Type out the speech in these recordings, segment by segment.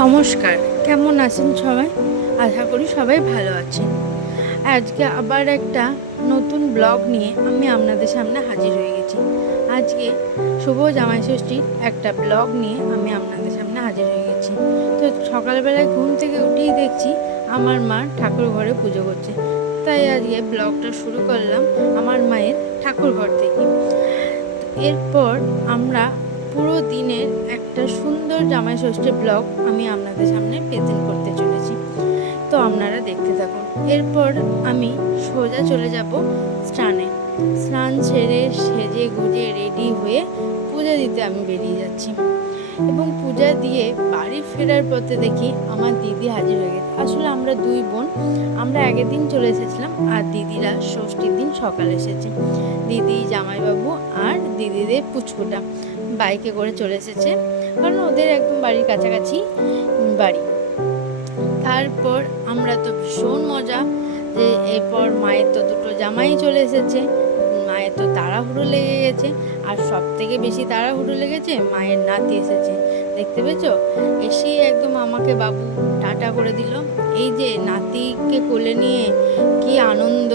নমস্কার, কেমন আছেন সবাই? আশা করি সবাই ভালো আছেন। আজকে আবার একটা নতুন ব্লগ নিয়ে আমি আপনাদের সামনে হাজির হয়ে গেছি। আজকে শুভ জামাই ষষ্ঠীর একটা ব্লগ নিয়ে আমি আপনাদের সামনে হাজির হয়ে গেছি। তো সকালবেলায় ঘুম থেকে উঠেই দেখছি আমার মা ঠাকুর ঘরে পুজো করছে। তাই আজকে ব্লগটা শুরু করলাম আমার মায়ের ঠাকুর ঘর থেকে। এরপর আমরা পুরো দিনের একটা সুন্দর জামাই ষষ্ঠী ব্লগ আমি আপনাদের সামনে প্রেজেন্ট করতে চলেছি। তো আপনারা দেখতে থাকুন। এরপর আমি সোজা চলে যাব স্নানে। স্নান সেরে সেজে গুজে রেডি হয়ে পূজা দিতে আমি বেরিয়ে যাচ্ছি। এবং পূজা দিয়ে বাড়ি ফেরার পথে দেখি আমার দিদি হাজির হয়ে গেছে। আসলে আমরা দুই বোন, আমরা আগের দিন চলে এসেছিলাম আর দিদিরা ষষ্ঠীর দিন সকালে এসেছে। দিদি, জামাইবাবু আর দিদিদের পুচকুটা বাইকে করে চলে এসেছে। কারণ ওদের একদম বাড়ির কাছাকাছি বাড়ি। তারপর আমরা তো ভীষণ মজা যে এরপর মায়ের তো দুটো জামাই চলে এসেছে। মায়ের তো তাড়াহুড়ো লেগে গেছে। আর সব থেকে বেশি তাড়াহুড়ো লেগেছে মায়ের নাতি এসেছে। দেখতে পেয়েছ? এসেই একদম আমাকে বাবু টাটা করে দিল। এই যে নাতিকে কোলে নিয়ে কি আনন্দ।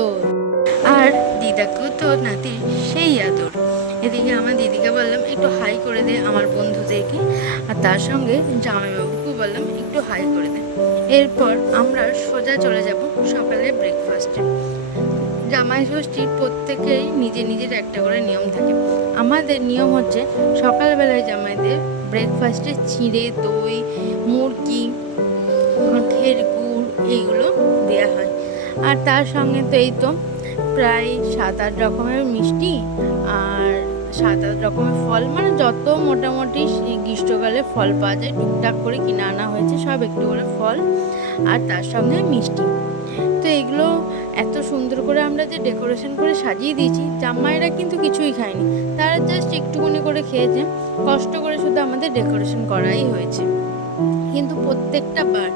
আর দিদাকেও তো নাতির সেই আদর। এদিকে আমার দিদিকে বললাম, একটু হাই করে দে আমার বন্ধুদেরকে। আর তার সঙ্গে জামাইবাবুকে বললাম, একটু হাই করে দে। এরপর আমরা সোজা চলে যাব সকালে ব্রেকফাস্টে জামাই ষষ্ঠী প্রত্যেকেরই নিজের নিজের একটা করে নিয়ম থাকে। আমাদের নিয়ম হচ্ছে সকালবেলায় জামাইদের ব্রেকফাস্টে চিঁড়ে দই, মুরগি আখের গুড় এইগুলো দেওয়া হয়। আর তার সঙ্গে তো এই তো প্রায় সাত আট রকমের মিষ্টি আর সাত আট রকমের ফল মানে যত মোটামুটি গ্রীষ্মকালে ফল পাওয়া যায়, টুকটাক করে কিনে আনা হয়েছে, সব একটু করে ফল আর তার সঙ্গে মিষ্টি। সুন্দর করে আমরা যে ডেকোরেশন করে সাজিয়ে দিয়েছি জামাইরা কিন্তু কিছুই খায়নি। তারা জাস্ট একটুকুনি করে খেয়েছে। কষ্ট করে শুধু আমাদের ডেকোরেশন করাই হয়েছে। কিন্তু প্রত্যেকটা বার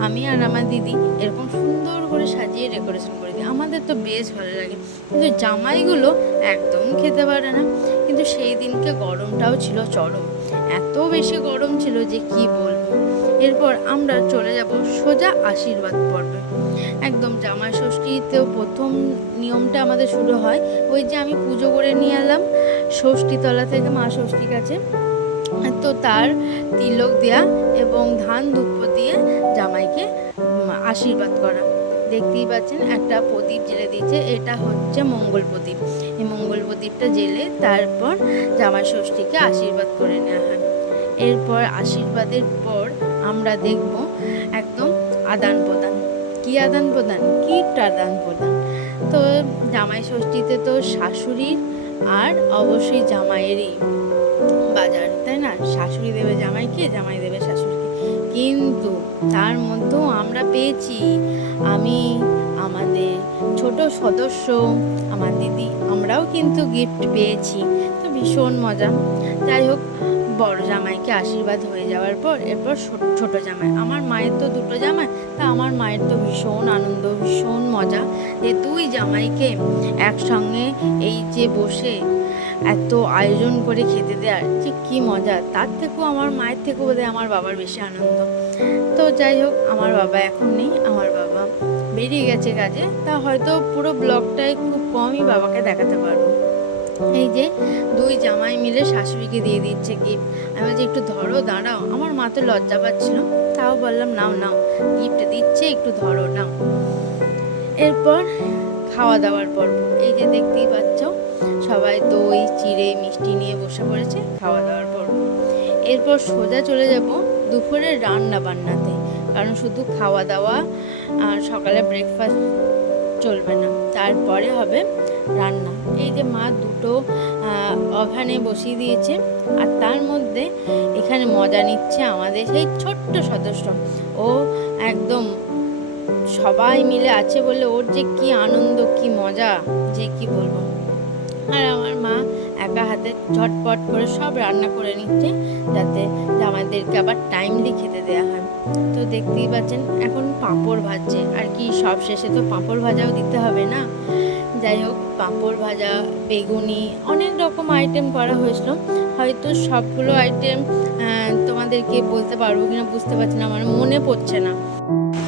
আমি আর আমার দিদি এরকম সুন্দর করে সাজিয়ে ডেকোরেশন করে দিই। আমাদের তো বেশ ভালো লাগে। কিন্তু জামাইগুলো একদম খেতে পারে না। কিন্তু সেই দিনকে গরমটাও ছিল চরম। এত বেশি গরম ছিল যে কি বলব। এরপর আমরা চলে যাব সোজা আশীর্বাদ পর্বে। একদম জামাই ষষ্ঠীতেও প্রথম নিয়মটা আমাদের শুরু হয়। ওই যে আমি পুজো করে নিয়ে এলাম, ষষ্ঠীতলা থেকে মা ষষ্ঠীর কাছে। তো তার তিলক দেয়া এবং ধান ধূপ দিয়ে জামাইকে আশীর্বাদ করা। দেখতেই পাচ্ছেন একটা প্রদীপ জেলে দিয়েছে, এটা হচ্ছে মঙ্গল প্রদীপ। এই মঙ্গল প্রদীপটা জেলে তারপর জামাই ষষ্ঠীকে আশীর্বাদ করে নেওয়া হয়। এরপর আশীর্বাদের পর আমরা দেখব একদম আদান প্রদান কি আদান প্রদান কিট আদান প্রদান তো জামাই ষষ্ঠীতে তো শাশুড়ির আর অবশ্যই জামাইয়েরই বাজার, তাই না? শাশুড়ি দেবে জামাইকে, জামাই দেবে শাশুড়িকে। কিন্তু তার মধ্যেও আমরা পেয়েছি, আমি, আমাদের ছোট সদস্য, আমার দিদি, আমরাও কিন্তু গিফট পেয়েছি। তো ভীষণ মজা। যাই হোক বড় জামাইকে আশীর্বাদ হয়ে যাওয়ার পর এরপর ছোট- জামাই। আমার মায়ের তো দুটো জামাই, তা আমার মায়ের তো ভীষণ আনন্দ, ভীষণ মজা যে দুই জামাইকে একসঙ্গে এই যে বসে এত আয়োজন করে খেতে দেওয়ার যে কী মজা। তার থেকেও আমার মায়ের থেকেও বোধহয় আমার বাবার বেশি আনন্দ। তো যাই হোক, আমার বাবা এখন নেই, আমার বাবা বেরিয়ে গেছে কাজে। তা হয়তো পুরো ব্লগটাই খুব কমই বাবাকে দেখাতে পারব। এই যে দুই জামাই মিলে শাশুড়িকে দিয়ে দিচ্ছে গিফট আমি বলছি, একটু ধরো, দাঁড়াও। আমার মা তো লজ্জা পাচ্ছিল। তাও বললাম, নাও নাও গিফট দিচ্ছে, একটু ধরো, নাও। এরপর খাওয়া দাওয়ার পর এই যে দেখতেই পাচ্ছ, সবাই দই, চিড়ে, মিষ্টি নিয়ে বসে পড়েছে খাওয়া দাওয়ার পর এরপর সোজা চলে যাব দুপুরের রান্না বান্নাতে কারণ শুধু খাওয়া দাওয়া আর সকালে ব্রেকফাস্ট চলবে না। তারপরে হবে রান্না। এই যে মা দুটো ওভেনে বসিয়ে দিয়েছে আর তার মধ্যে এখানে মজা নিচ্ছে আমাদের সেই ছোট্ট সদস্য। ও একদম সবাই মিলে আছে বলে ওর যে কি আনন্দ, কি মজা, যে কি বলব। আর আমার মা একা হাতে ঝটপট করে সব রান্না করে নিচ্ছে যাতে জামাইদেরকে আবার টাইমলি খেতে দেওয়া হয়। তো দেখতেই পাচ্ছেন, এখন পাঁপড় ভাজছে। আর কি, সব শেষে তো পাঁপড় ভাজাও দিতে হবে না? যাই হোক, পাঁপড় ভাজা, বেগুনি, অনেক রকম আইটেম করা হয়েছিল। হয়তো সবগুলো আইটেম তোমাদেরকে বলতে পারব কিনা বুঝতে পারছি না, আমার মনে পড়ছে না।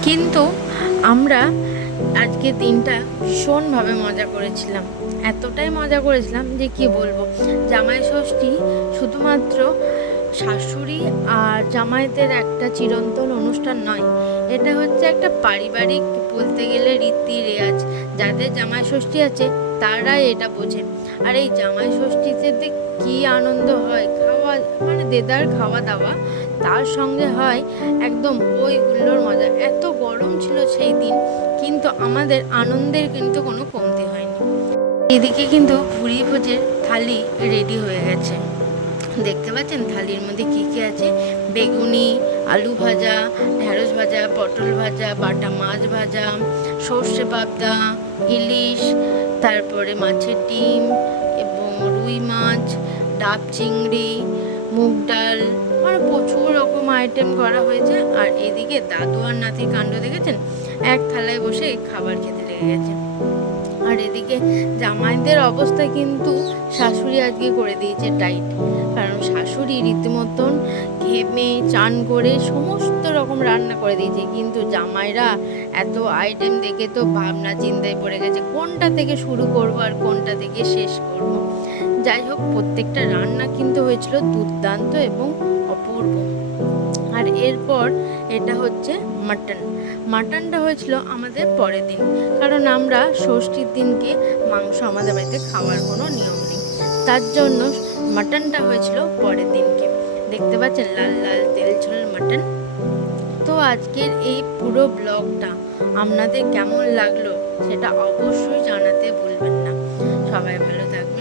কিন্তু আমরা আজকে দিনটা ভীষণভাবে মজা করেছিলাম। এতটাই মজা করেছিলাম যে কি বলব? জামাই ষষ্ঠী শুধুমাত্র শাশুড়ি আর জামাইদের একটা চিরন্তন অনুষ্ঠান নয়, এটা হচ্ছে একটা পারিবারিক বলতে গেলে রীতি রেয়াজ যাদের জামাই ষষ্ঠী আছে, তারাই এটা বোঝে। আর এই জামাই ষষ্ঠীতে কী আনন্দ হয় খাওয়া মানে দেদার খাওয়া দাওয়া তার সঙ্গে হয় একদম ওই হুল্লোর মজা। এত গরম ছিল সেই দিন, কিন্তু আমাদের আনন্দের কিন্তু কোনো কমতি হয়নি। এদিকে কিন্তু পুরী ভোজের থালি রেডি হয়ে গেছে। দেখতে পাচ্ছেন থালির মধ্যে কী কী আছে? বেগুনি, আলু ভাজা, ঢেঁড়স ভাজা, পটল ভাজা, বাটা মাছ ভাজা, সর্ষে পাবদা, ইলিশ, তারপরে মাছের ডিম, এবং রুই মাছ ডাব চিংড়ি, মুগ ডাল মানে প্রচুর রকম আইটেম করা হয়েছে। আর এদিকে দাদু আর নাতির কাণ্ড দেখেছেন? এক থালায় বসে খাবার খেতে লেগে গেছে। আর এদিকে জামাইদের অবস্থা কিন্তু শাশুড়ি আজকে করে দিয়েছে টাইট কারণ শাশুড়ি রীতিমতন ঘেমে, চান করে সমস্ত রকম রান্না করে দিয়েছে। কিন্তু জামাইরা এত আইটেম দেখে তো ভাবনা চিন্তায় পড়ে গেছে, কোনটা থেকে শুরু করব আর কোনটা থেকে শেষ করব? যাই হোক, প্রত্যেকটা রান্না কিন্তু হয়েছিল দুর্দান্ত এবং অপূর্ব। এরপর এটা হচ্ছে মাটন। মাটনটা হয়েছিল আমাদের পরের দিন। কারণ আমরা ষষ্ঠীর দিনকে মাংস আমাদের বাড়িতে খাওয়ার কোনো নিয়ম নেই। তার জন্য মাটনটা হয়েছিল পরের দিনকে। দেখতে পাচ্ছেন লাল লাল তেল ঝোল মাটন। তো আজকের এই পুরো ব্লগটা আপনাদের কেমন লাগল সেটা অবশ্যই জানাতে ভুলবেন না। সবাই ভালো থাকবেন